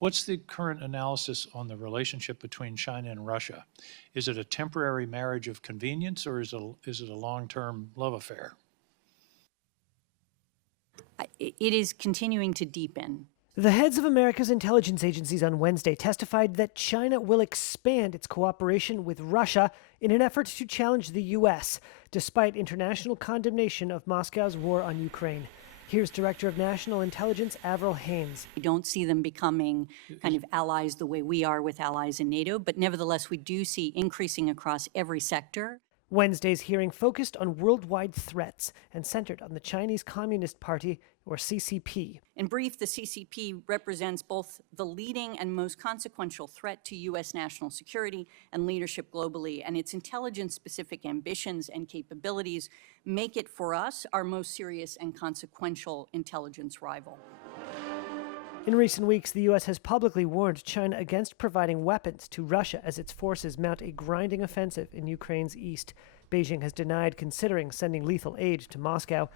What's the current analysis on the relationship between China and Russia? Is it a temporary marriage of convenience, or is it a long-term love affair? It is continuing to deepen. The heads of America's intelligence agencies on Wednesday testified that China will expand its cooperation with Russia in an effort to challenge the U.S., despite international condemnation of Moscow's war on Ukraine. Here's Director of National Intelligence Avril Haines. We don't see them becoming kind of allies the way we are with allies in NATO, but nevertheless, we do see increasing across every sector. Wednesday's hearing focused on worldwide threats and centered on the Chinese Communist Party, or CCP. In brief, the CCP represents both the leading and most consequential threat to U.S. national security and leadership globally, and its intelligence-specific ambitions and capabilities make it, for us, our most serious and consequential intelligence rival. In recent weeks, the U.S. has publicly warned China against providing weapons to Russia as its forces mount a grinding offensive in Ukraine's east. Beijing has denied considering sending lethal aid to Moscow.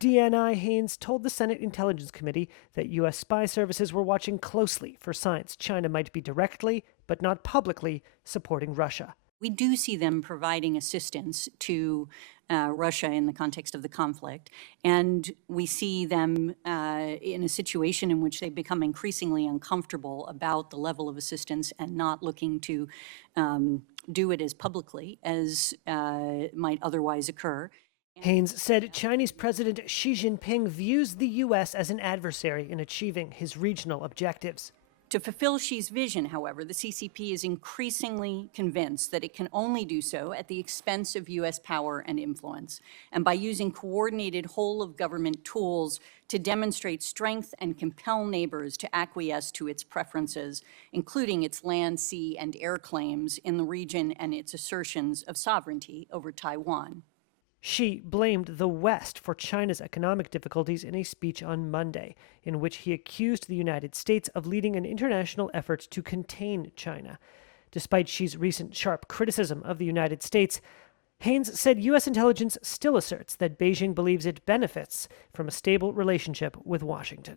DNI Haines told the Senate Intelligence Committee that U.S. spy services were watching closely for signs China might be directly, but not publicly, supporting Russia. We do see them providing assistance to Russia in the context of the conflict, and we see them in a situation in which they become increasingly uncomfortable about the level of assistance and not looking to do it as publicly as might otherwise occur. Haines said Chinese President Xi Jinping views the U.S. as an adversary in achieving his regional objectives. To fulfill Xi's vision, however, the CCP is increasingly convinced that it can only do so at the expense of U.S. power and influence, and by using coordinated whole-of-government tools to demonstrate strength and compel neighbors to acquiesce to its preferences, including its land, sea, and air claims in the region and its assertions of sovereignty over Taiwan. Xi blamed the West for China's economic difficulties in a speech on Monday, in which he accused the United States of leading an international effort to contain China. Despite Xi's recent sharp criticism of the United States, Haines said U.S. intelligence still asserts that Beijing believes it benefits from a stable relationship with Washington.